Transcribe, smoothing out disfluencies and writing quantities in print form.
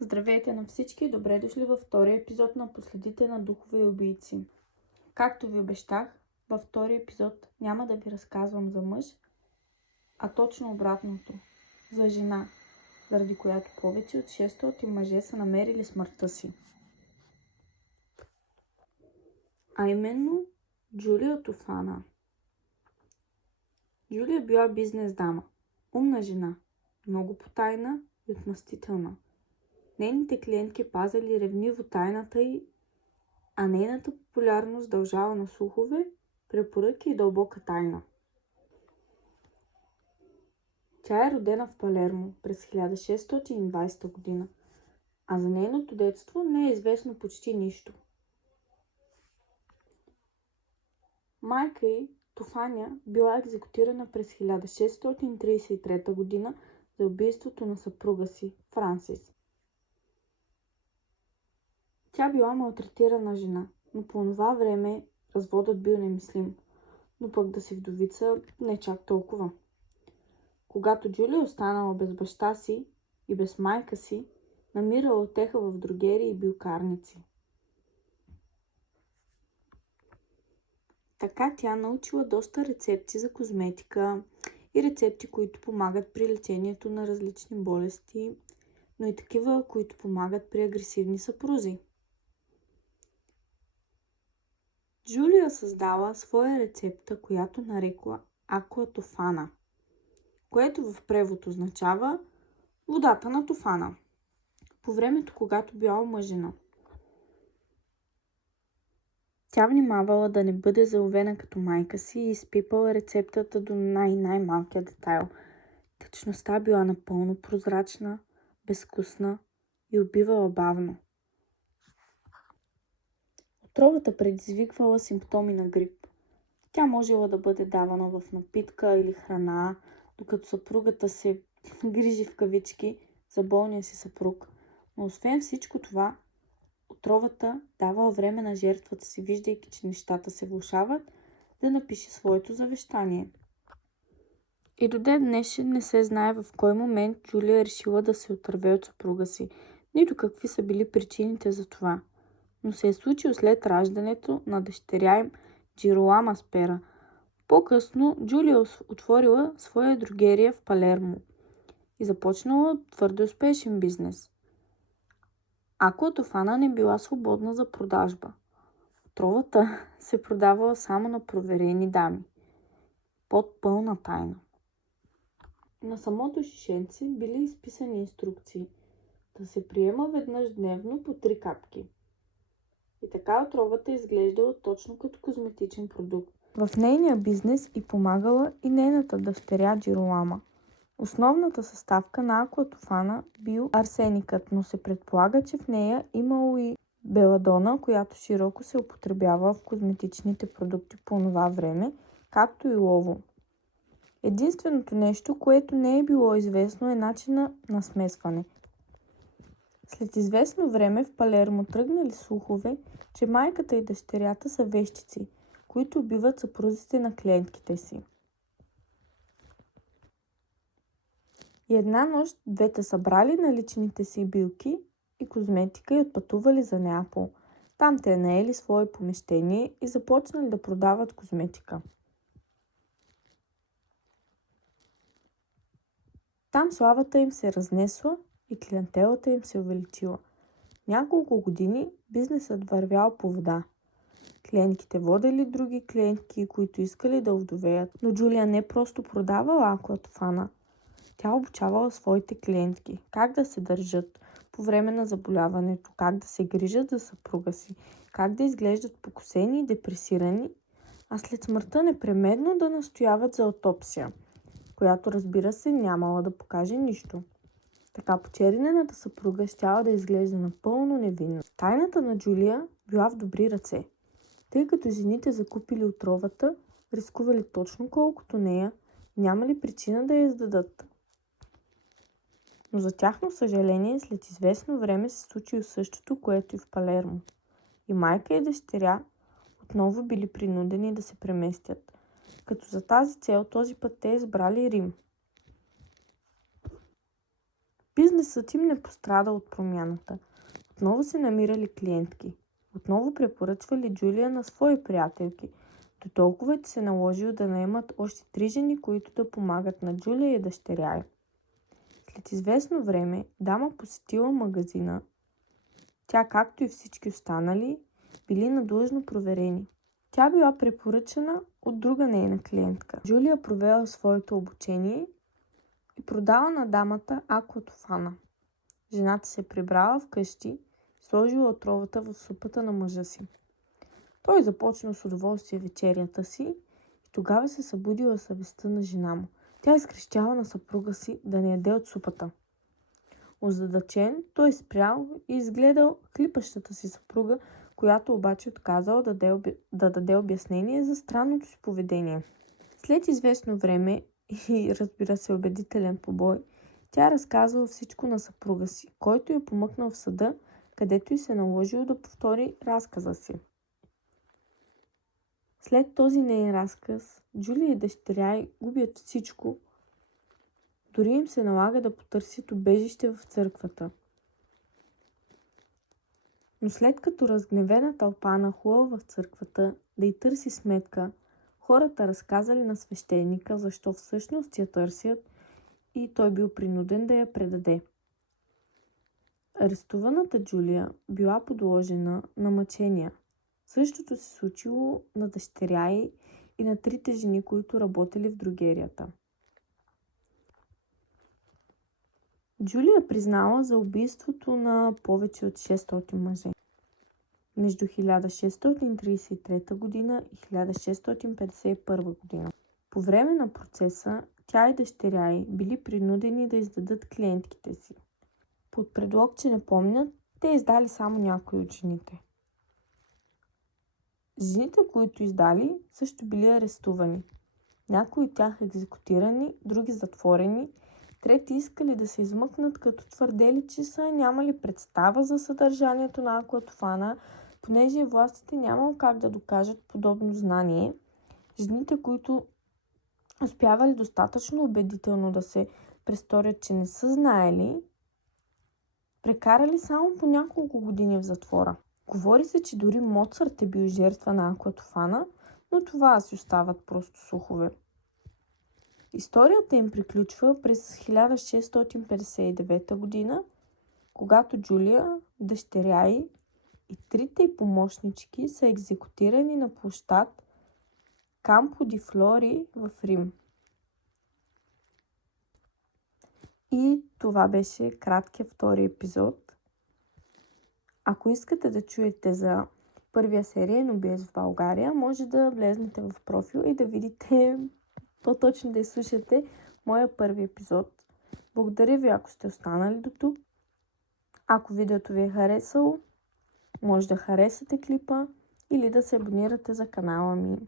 Здравейте на всички и добре дошли във втория епизод на Последите на духове и убийци. Както ви обещах, във втория епизод няма да ви разказвам за мъж, а точно обратното – за жена, заради която повече от 600 мъже са намерили смъртта си. А именно Джулия Тофана. Джулия била бизнес дама, умна жена, много потайна и отмъстителна. Нейните клиентки пазили ревниво тайната й, а нейната популярност дължала на слухове, препоръки и дълбока тайна. Тя е родена в Палермо през 1620 година, а за нейното детство не е известно почти нищо. Майка й, Тофаня, била екзекутирана през 1633 година за убийството на съпруга си, Франсис. Тя била малтретирана жена, но по това време разводът бил немислим, но пък да си вдовица не чак толкова. Когато Джулия останала без баща си и без майка си, намирала утеха в дрогерии и билкарници. Така тя научила доста рецепти за козметика и рецепти, които помагат при лечението на различни болести, но и такива, които помагат при агресивни съпрузи. Джулия създала своя рецепта, която нарекла Аква Тофана, което в превод означава водата на Тофана, по времето, когато била омъжена. Тя внимавала да не бъде заловена като майка си и изпипала рецептата до най-малкия детайл. Течността била напълно прозрачна, безвкусна и убивала бавно. Отровата предизвиквала симптоми на грип. Тя можела да бъде давана в напитка или храна, докато съпругата се грижи в кавички за болния си съпруг. Но освен всичко това, отровата давала време на жертвата си, виждайки, че нещата се влошават, да напише своето завещание. И до ден днешен не се знае в кой момент Джулия решила да се отърве от съпруга си, нито какви са били причините за това. Но се е случило след раждането на дъщеря им Джиролама Спера. По-късно Джулия отворила своя дрогерия в Палермо и започнала твърде успешен бизнес. Аква Тофана не била свободна за продажба. Отровата се продавала само на проверени дами, под пълна тайна. На самото шишенце били изписани инструкции да се приема веднъж дневно по 3 капки. И така отровата изглеждала точно като козметичен продукт. В нейния бизнес и помагала и нейната дъщеря Джиролама. Основната съставка на Аква Тофана бил арсеникът, но се предполага, че в нея имало и беладона, която широко се употребява в козметичните продукти по това време, както и олово. Единственото нещо, което не е било известно, е начина на смесване. След известно време в Палермо тръгнали слухове, че майката и дъщерята са вещици, които убиват съпрузите на клиентките си. И една нощ двете събрали наличните си билки и козметика и отпътували за Неапол. Там те наели свое помещение и започнали да продават козметика. Там славата им се разнесла и клиентелата им се увеличила. Няколко години бизнесът вървял по вода. Клиентките водели други клиентки, които искали да овдовеят. Но Джулия не просто продавала Аква Тофана. Тя обучавала своите клиентки как да се държат по време на заболяването, как да се грижат за съпруга си, как да изглеждат покосени и депресирани, а след смъртта непременно да настояват за аутопсия, която, разбира се, нямала да покаже нищо. Така почернената съпруга щяла да изглежда напълно невинна. Тайната на Джулия била в добри ръце, тъй като жените закупили отровата, рискували точно колкото нея, нямали причина да я издадат. Но за тяхно съжаление, след известно време се случило същото, което и в Палермо. И майка и дъщеря отново били принудени да се преместят, като за тази цел този път те избрали Рим. Бизнесът им не пострада от промяната. Отново се намирали клиентки. Отново препоръчвали Джулия на свои приятелки. До толкова че се наложил да наемат още 3 жени, които да помагат на Джулия и дъщеря й. След известно време дама посетила магазина. Тя, както и всички останали, били надлъжно проверени. Тя била препоръчана от друга нейна клиентка. Джулия провела своето обучение и продала на дамата акватофана. Жената се прибрала вкъщи и сложила отровата в супата на мъжа си. Той започнал с удоволствие вечерята си и тогава се събудила съвестта на жена му. Тя изкрещяла на съпруга си да не яде от супата. Озадачен, той спрял и изгледал хлипащата си съпруга, която обаче отказала да даде обяснение за странното си поведение. След известно време и разбира се убедителен побой, тя разказала всичко на съпруга си, който я помъкнал в съда, където й се наложило да повтори разказа си. След този неин разказ, Джулия и дъщеря й губят всичко, дори им се налага да потърсят убежище в църквата. Но след като разгневена тълпа нахлула в църквата да й търси сметка, хората разказали на свещеника защо всъщност я търсят и той бил принуден да я предаде. Арестуваната Джулия била подложена на мъчения. Същото се случило на дъщеря й и на 3 жени, които работели в дрогерията. Джулия признала за убийството на повече от 600 мъже. Между 1633 година и 1651 година. По време на процеса, тя и дъщеря й били принудени да издадат клиентките си. Под предлог, че не помнят, те издали само някои от жените. Жените, които издали, също били арестувани. Някои от тях екзекутирани, други затворени, трети искали да се измъкнат, като твърдели, че са нямали представа за съдържанието на акватофана, понеже властите нямало как да докажат подобно знание. Жените, които успявали достатъчно убедително да се престорят, че не са знаели, прекарали само по няколко години в затвора. Говори се, че дори Моцарт е бил жертва на акватофана, но това си остават просто слухове. Историята им приключва през 1659 година, когато Джулия, дъщеря й и 3 й помощнички са екзекутирани на площад Кампо ди Флори в Рим. И това беше краткият втори епизод. Ако искате да чуете за първия сериен убиец в България, може да влезнете в профил и да видите, по-точно да изслушате моя първи епизод. Благодаря ви, ако сте останали до тук. Ако видеото ви е харесало, може да харесате клипа или да се абонирате за канала ми.